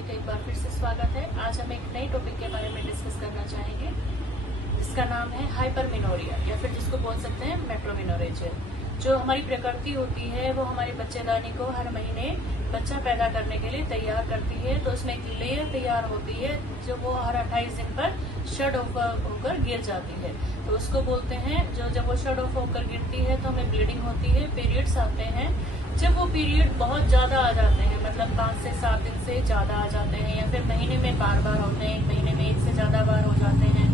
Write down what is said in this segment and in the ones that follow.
का एक बार फिर से स्वागत है। आज हम एक नए टॉपिक के बारे में डिस्कस करना चाहेंगे जिसका नाम है हाइपरमेनोरिया या फिर जिसको बोल सकते हैं मेट्रोमेनोरेजिया। जो हमारी प्रकृति होती है वो हमारे बच्चेदानी को हर महीने बच्चा पैदा करने के लिए तैयार करती है। तो उसमें एक लेयर तैयार होती है जो वो हर 28 दिन पर शट ऑफ होकर गिर जाती है। तो उसको बोलते हैं जब वो शट ऑफ होकर गिरती है तो हमें ब्लीडिंग होती है, पीरियड्स आते हैं। जब वो पीरियड बहुत ज्यादा आ जाते हैं, मतलब 5 से 7 दिन से ज्यादा आ जाते हैं या फिर महीने में बार बार होते हैं, एक महीने में 1 से ज्यादा बार हो जाते हैं,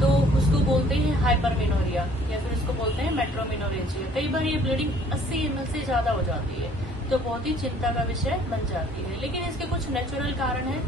तो उसको बोलते हैं हाइपरमेनोरिया या फिर उसको बोलते हैं मेट्रोमेनोरेजिया। कई बार ये ब्लीडिंग 80 ml से ज्यादा हो जाती है तो बहुत ही चिंता का विषय बन जाती है। लेकिन इसके कुछ नेचुरल कारण है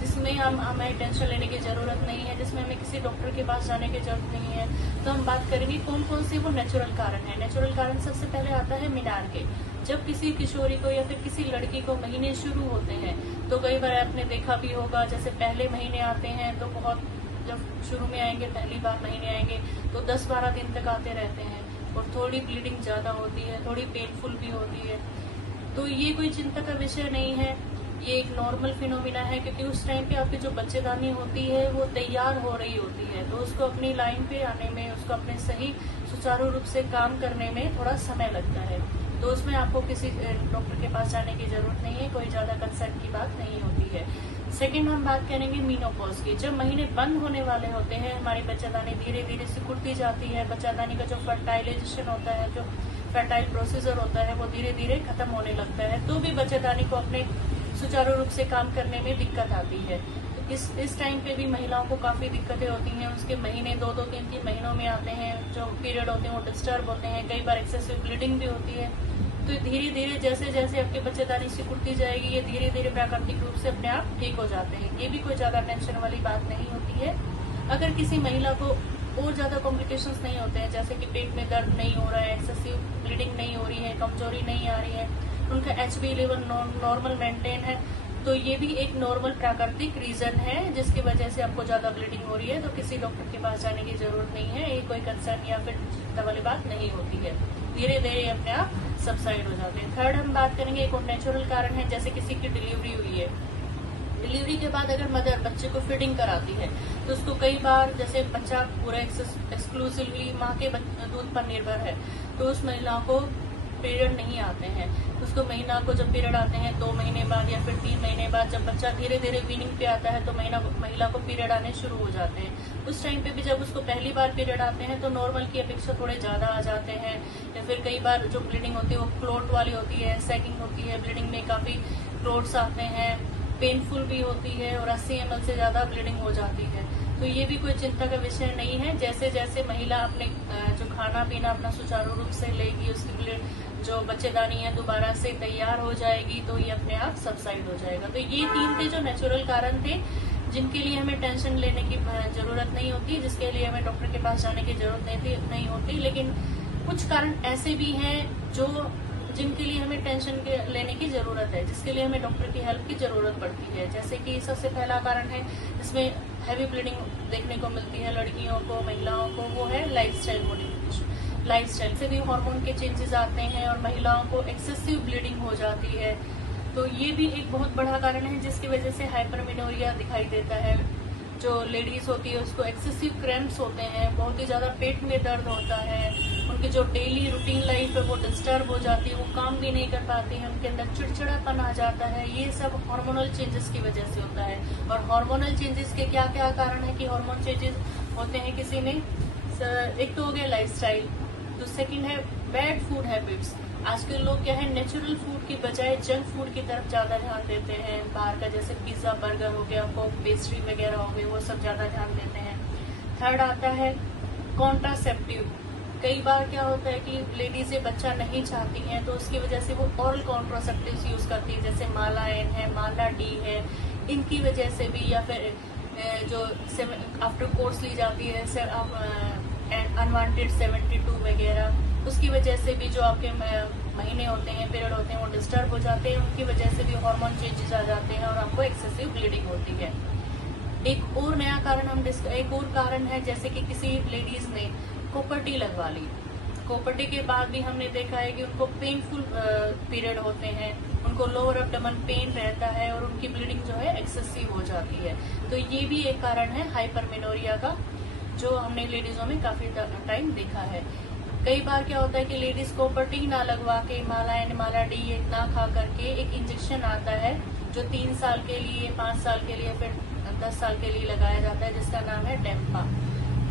जिसमें हमें टेंशन लेने की जरूरत नहीं है, जिसमें हमें किसी डॉक्टर के पास जाने की जरूरत नहीं है। तो हम बात करेंगे कौन कौन से वो नेचुरल कारण है। नेचुरल कारण सबसे पहले आता है मीनार्के। जब किसी किशोरी को या फिर किसी लड़की को महीने शुरू होते हैं तो कई बार आपने देखा भी होगा, जैसे पहले महीने आते हैं तो बहुत, जब शुरू में आएंगे पहली बार महीने आएंगे तो 10-12 दिन तक आते रहते हैं और थोड़ी ब्लीडिंग ज्यादा होती है, थोड़ी पेनफुल भी होती है। तो ये कोई चिंता का विषय नहीं है, ये एक नॉर्मल फिनोमिना है, क्योंकि उस टाइम पे आपकी जो बच्चेदानी होती है वो तैयार हो रही होती है। तो उसको अपनी लाइन पे आने में, उसको अपने सही सुचारू रूप से काम करने में थोड़ा समय लगता है। तो उसमें आपको किसी डॉक्टर के पास जाने की जरूरत नहीं है, कोई ज्यादा कंसर्न की बात नहीं होती है। सेकंड हम बात करेंगे मीनोपॉज की। जब महीने बंद होने वाले होते हैं, हमारी बच्चेदानी धीरे धीरे सिकुड़ती जाती है। बच्चेदानी का जो फर्टाइलाइजेशन होता है, जो फर्टाइल प्रोसीजर होता है, वो धीरे धीरे खत्म होने लगता है। तो भी बच्चेदानी को अपने सुचारू रूप से काम करने में दिक्कत आती है। तो इस टाइम पे भी महिलाओं को काफी दिक्कतें होती हैं। उसके महीने 2-2, 3-3 महीनों में आते हैं, जो पीरियड होते हैं वो डिस्टर्ब होते हैं, कई बार एक्सेसिव ब्लीडिंग भी होती है। तो धीरे धीरे जैसे जैसे आपकी बच्चेदानी सिकुड़ती जाएगी, ये धीरे धीरे प्राकृतिक रूप से अपने आप ठीक हो जाते हैं। ये भी कोई ज्यादा टेंशन वाली बात नहीं होती है। अगर किसी महिला को और ज्यादा कॉम्प्लिकेशंस नहीं होते हैं, जैसे कि पेट में दर्द नहीं हो रहा है, एक्सेसिव ब्लीडिंग नहीं हो रही है, कमजोरी नहीं आ रही है, उनका HB लेवल नॉर्मल मेंटेन है, तो ये भी एक नॉर्मल प्राकृतिक रीजन है जिसकी वजह से आपको ज्यादा ब्लीडिंग हो रही है। तो किसी डॉक्टर के पास जाने की जरूरत नहीं है, ये कोई कंसर्न या फिर चिंता वाली बात नहीं होती है। धीरे धीरे अपने आप सबसाइड हो जाते हैं। थर्ड हम बात करेंगे एक और नेचुरल कारण है, जैसे किसी की डिलीवरी हुई है। डिलीवरी के बाद अगर मदर बच्चे को फीडिंग कराती है तो उसको कई बार, जैसे बच्चा पूरा एक्सक्लूसिवली माँ के दूध पर निर्भर है, तो उस महिला को पीरियड नहीं आते हैं। उसको महीना को जब पीरियड आते हैं 2 महीने बाद या फिर 3 महीने बाद, जब बच्चा धीरे धीरे वीनिंग पे आता है तो महिला को पीरियड आने शुरू हो जाते हैं। उस टाइम पे भी जब उसको पहली बार पीरियड आते हैं तो नॉर्मल की अपेक्षा थोड़े ज्यादा आ जाते हैं, या फिर कई बार जो ब्लीडिंग होती है वो क्लोट वाली होती है, सैगिंग होती है, ब्लीडिंग में काफी क्लोट्स आते हैं, पेनफुल भी होती है और 80 ml से ज्यादा ब्लीडिंग हो जाती है। तो ये भी कोई चिंता का विषय नहीं है। जैसे जैसे महिला अपने जो खाना पीना अपना सुचारू रूप से लेगी, उसकी जो बच्चेदानी है दोबारा से तैयार हो जाएगी, तो ये अपने आप सबसाइड हो जाएगा। तो ये 3 थे जो नेचुरल कारण थे जिनके लिए हमें टेंशन लेने की जरूरत नहीं होती, जिसके लिए हमें डॉक्टर के पास जाने की जरूरत नहीं होती। लेकिन कुछ कारण ऐसे भी हैं जिनके लिए हमें टेंशन लेने की जरूरत है, जिसके लिए हमें डॉक्टर की हेल्प की जरूरत पड़ती है। जैसे कि सबसे पहला कारण है जिसमें हैवी ब्लीडिंग देखने को मिलती है लड़कियों को, महिलाओं को, वो है लाइफस्टाइल मॉडिफिकेशन। लाइफस्टाइल से भी हार्मोन के चेंजेस आते हैं और महिलाओं को एक्सेसिव ब्लीडिंग हो जाती है। तो ये भी एक बहुत बड़ा कारण है जिसकी वजह से हाइपरमेनोरिया दिखाई देता है। जो लेडीज होती है उसको एक्सेसिव क्रैम्प्स होते हैं, बहुत ही ज्यादा पेट में दर्द होता है, उनकी जो डेली रूटीन लाइफ है वो डिस्टर्ब हो जाती है, वो काम भी नहीं कर पाती है, उनके अंदर चिड़चिड़ापन आ जाता है। ये सब हार्मोनल चेंजेस की वजह से होता है। और हार्मोनल चेंजेस के क्या क्या कारण है कि हार्मोन चेंजेस होते हैं किसी में? एक तो हो गया लाइफस्टाइल, तो सेकंड है बैड फूड हैबिट्स। आजकल लोग क्या है, नेचुरल फूड की बजाय जंक फूड की तरफ ज्यादा ध्यान देते हैं। बाहर का जैसे पिज्जा, बर्गर हो गया, कोक, पेस्ट्री वगैरह हो गए, वो सब ज्यादा ध्यान देते हैं। थर्ड आता है कॉन्ट्रासेप्टिव। कई बार क्या होता है कि लेडीजें बच्चा नहीं चाहती हैं तो उसकी वजह से वो ऑरल कॉन्ट्रासेप्टिव्स यूज करती है, जैसे माला N है, माला D है, इनकी वजह से भी, या फिर जो आफ्टर कोर्स ली जाती है अनवांटेड 72 वगैरह, उसकी वजह से भी जो आपके महीने होते हैं, पीरियड होते हैं, वो डिस्टर्ब हो जाते हैं। उनकी वजह से भी हार्मोन चेंजेस आ जाते हैं और आपको एक्सेसिव ब्लीडिंग होती है। एक और नया कारण एक और कारण है, जैसे कि किसी लेडीज ने कोपर्टी लगवा ली। कोपर्टी के बाद भी हमने देखा है कि उनको पेनफुल पीरियड होते हैं, उनको लोअर एब्डोमेन पेन रहता है और उनकी ब्लीडिंग जो है एक्सेसिव हो जाती है। तो ये भी एक कारण है हाइपरमेनोरिया का, जो हमने लेडीजों में काफी टाइम देखा है। कई बार क्या होता है कि लेडीज को पट्टी ना लगवा के माला डी ना खा करके एक इंजेक्शन आता है जो 3 साल के लिए, 5 साल के लिए, फिर 10 साल के लिए लगाया जाता है, जिसका नाम है डेम्पा,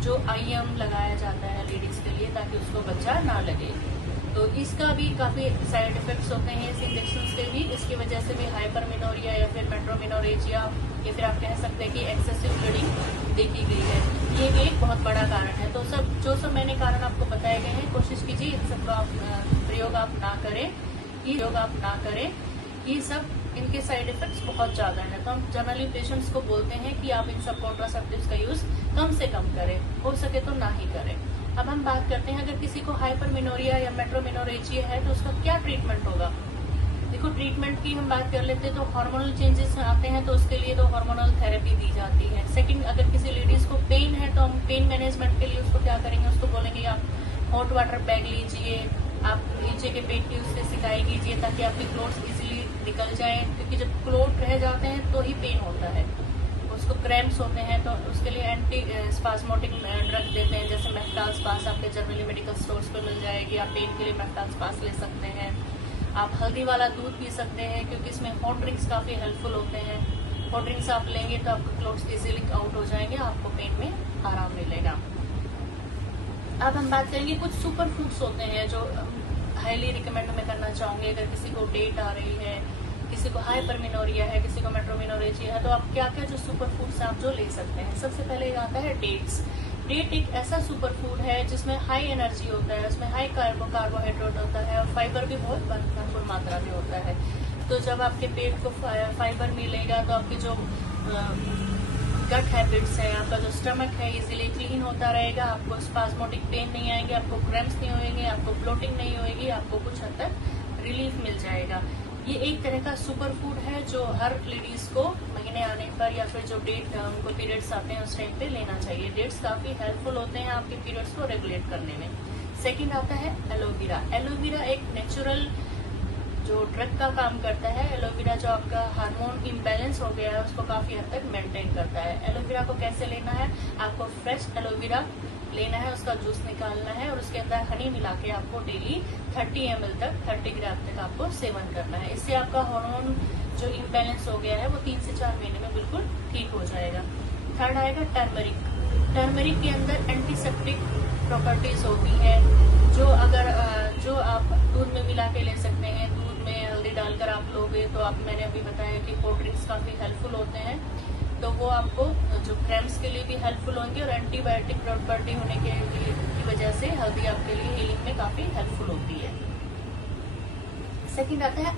जो IM लगाया जाता है लेडीज के लिए ताकि उसको बच्चा ना लगे। तो इसका भी काफी साइड इफेक्ट्स होते हैं इस इंजेक्शन से भी। इसकी वजह से भी हाइपरमेनोरिया या फिर मेट्रोमेनोरेजिया या फिर आप कह सकते हैं कि एक्सेसिव ब्लीडिंग देखी गई है। ये भी एक बहुत बड़ा कारण है। तो जो सब मैंने कारण आपको बताए गए हैं, कोशिश कीजिए इन सबका प्रयोग आप ना करें। ये सब इनके साइड इफेक्ट्स बहुत ज्यादा है। तो हम जनरली पेशेंट्स को बोलते हैं कि आप इन सब कॉन्ट्रासेप्टिव्स का यूज कम से कम करें, हो सके तो ना ही करें। अब हम बात करते हैं, अगर किसी को हाइपरमेनोरिया या मेट्रोमेनोरेजिया है तो उसका क्या ट्रीटमेंट होगा। देखो, ट्रीटमेंट की हम बात कर लेते हैं तो हार्मोनल चेंजेस आते हैं तो उसके लिए तो हार्मोनल थेरेपी दी जाती है। सेकंड, अगर किसी लेडीज को पेन है तो हम पेन मैनेजमेंट के लिए उसको क्या करेंगे, उसको बोलेंगे आप हॉट वाटर बैग लीजिए, आप नीचे के पेट की उससे सिकाई कीजिए ताकि आपकी क्लोट्स इजीली निकल जाए, क्योंकि जब क्लोट रह जाते हैं तो ही पेन होता है, उसको क्रैम्प्स होते हैं। तो उसके लिए एंटी स्पास्मोटिक ड्रग देते हैं, जैसे मेफ्टाल स्पास आपके जनरली मेडिकल स्टोर्स पे मिल जाएगी। आप पेन के लिए मेफ्टाल स्पास ले सकते हैं। आप हल्दी वाला दूध पी सकते हैं क्योंकि इसमें हॉट ड्रिंक्स काफी हेल्पफुल होते हैं। हॉट ड्रिंक्स आप लेंगे तो आपके क्लोट्स इजीली आउट हो जाएंगे, आपको पेन में आराम मिलेगा। अब हम बात करेंगे कुछ सुपर फूड्स होते हैं जो हाईली रिकमेंड मैं करना चाहूंगी। अगर किसी को डेट आ रही है, किसी को हाइपरमेनोरिया है, किसी को मेट्रोमेनोरेजिया है, तो आप क्या क्या जो सुपर फूड्स आप जो ले सकते हैं। सबसे पहले आता है डेट्स। डेट एक ऐसा सुपर फूड है जिसमें हाई एनर्जी होता है, उसमें हाई कार्बोहाइड्रेट होता है और फाइबर भी बहुत भरपूर मात्रा में होता है। तो जब आपके पेट को फाइबर मिलेगा तो आपकी जो गट हैबिट्स है, आपका जो स्टमक है इजीली क्लीन होता रहेगा, आपको स्पास्मोटिक पेन नहीं आएंगे, आपको क्रैम्प्स नहीं होंगे, आपको ब्लोटिंग नहीं होगी, आपको कुछ हद तक रिलीफ मिल जाएगा। ये एक तरह का सुपर फूड है जो हर लेडीज को महीने आने पर या फिर जो डेट उनको पीरियड्स आते हैं उस टाइम पे लेना चाहिए। डेट्स काफी हेल्पफुल होते हैं आपके पीरियड्स को रेगुलेट करने में। सेकंड आता है एलोवेरा। एलोवेरा एक नेचुरल जो ड्रग का काम करता है। एलोवेरा जो आपका हार्मोन इम्बैलेंस हो गया है उसको काफी हद तक मेंटेन करता है। एलोवेरा को कैसे लेना है, आपको फ्रेश एलोवेरा लेना है, उसका जूस निकालना है और उसके अंदर हनी मिला के आपको डेली 30 ml तक 30 ग्राम तक आपको सेवन करना है। इससे आपका हार्मोन जो इम्बैलेंस हो गया है वो 3 से 4 महीने में बिल्कुल ठीक हो जाएगा। थर्ड आएगा टर्मरिक। टर्मरिक के अंदर एंटीसेप्टिक प्रॉपर्टीज होती है जो आप दूध में मिला के ले सकते हैं। दूध में हल्दी डालकर आप लोगे तो आप, मैंने अभी बताया कि कोल्ड ड्रिंक्स काफी हेल्पफुल होते हैं, तो वो आपको जो क्रैम्प्स के लिए भी हेल्पफुल होंगे और एंटीबायोटिक प्रॉपर्टी होने की वजह से हल्दी आपके लिए हीलिंग में काफी हेल्पफुल होती है। सेकंड आता है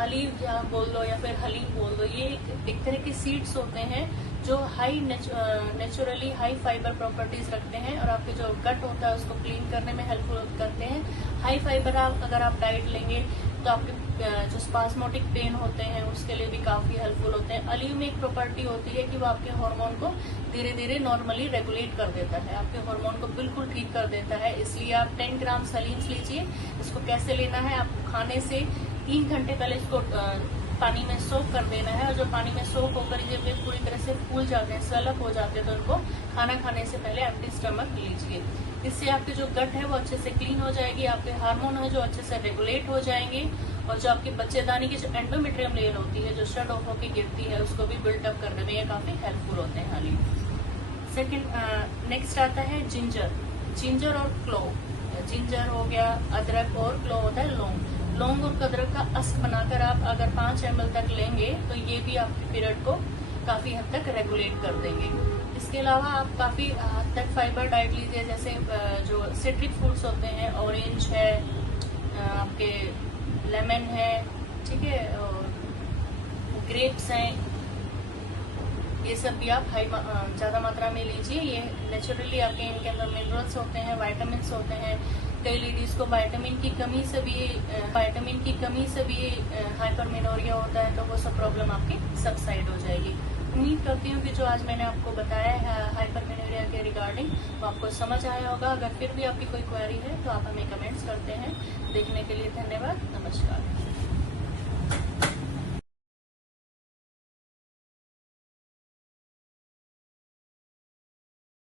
अलीव या बोल दो या फिर हलीम बोल दो। ये एक तरह के सीड्स होते हैं जो high naturally high fibre properties रखते हैं और आपके जो गट होता है उसको क्लीन करने में हेल्पफुल करते हैं। हाई फाइबर अगर आप डाइट लेंगे तो आपके जो स्पास्मोटिक पेन होते हैं उसके लिए भी काफी हेल्पफुल होते हैं। अलीव में एक प्रॉपर्टी होती है कि वो आपके हार्मोन को धीरे धीरे नॉर्मली रेगुलेट कर देता है, आपके हार्मोन को बिल्कुल ठीक कर देता है। इसलिए आप 10 ग्राम सलीम्स लीजिए। इसको कैसे लेना है, आपको खाने से 3 घंटे पहले इसको पानी में सोक कर देना है और जो पानी में सोक होकर जब ये पूरी तरह से फूल जाते हैं, स्वेलअप हो जाते हैं, तो उनको खाना खाने से पहले एम्प्टी स्टमक लीजिए। इससे आपके जो गट है वो अच्छे से क्लीन हो जाएगी, आपके हार्मोन है जो अच्छे से रेगुलेट हो जाएंगे और जो आपकी बच्चेदानी की जो एंडोमेट्रियम लेयर होती है जो शट ऑफ होकर गिरती है उसको भी बिल्डअप करने में ये काफी हेल्पफुल होते हैं हाली। सेकंड नेक्स्ट आता है जिंजर और क्लोव। जिंजर हो गया अदरक और क्लोव होता है लौंग। लौंग और अदरक का अस्त बनाकर आप अगर 5 ml तक लेंगे तो ये भी आपके पीरियड को काफी हद तक रेगुलेट कर देंगे। इसके अलावा आप काफी हद तक फाइबर डाइट लीजिए, जैसे जो सिट्रिक फ्रूट्स होते हैं, ऑरेंज है, आपके लेमन है, ठीक है, और ग्रेप्स हैं, ये सब भी आप ज्यादा मात्रा में लीजिए। ये नेचुरली आपके इनके अंदर मिनरल्स होते हैं, विटामिन होते हैं। कई लेडीज को विटामिन की कमी से भी हाइपरमेनोरिया होता है, तो वो सब प्रॉब्लम आपकी सबसाइड हो जाएगी। उम्मीद करती हूँ कि जो आज मैंने आपको बताया है हाइपरमेनोरिया के रिगार्डिंग वो आपको समझ आया होगा। अगर फिर भी आपकी कोई क्वेरी है तो आप हमें कमेंट्स करते हैं। देखने के लिए धन्यवाद, नमस्कार।